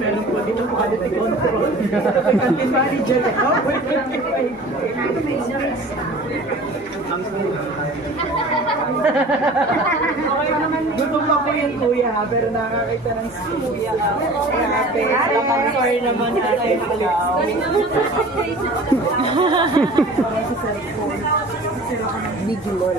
Meron po dito quality control. Content manager ako. Gutom pa po yung kuya pero nakakita ng kuya. Ate, sorry naman ate. Big lol.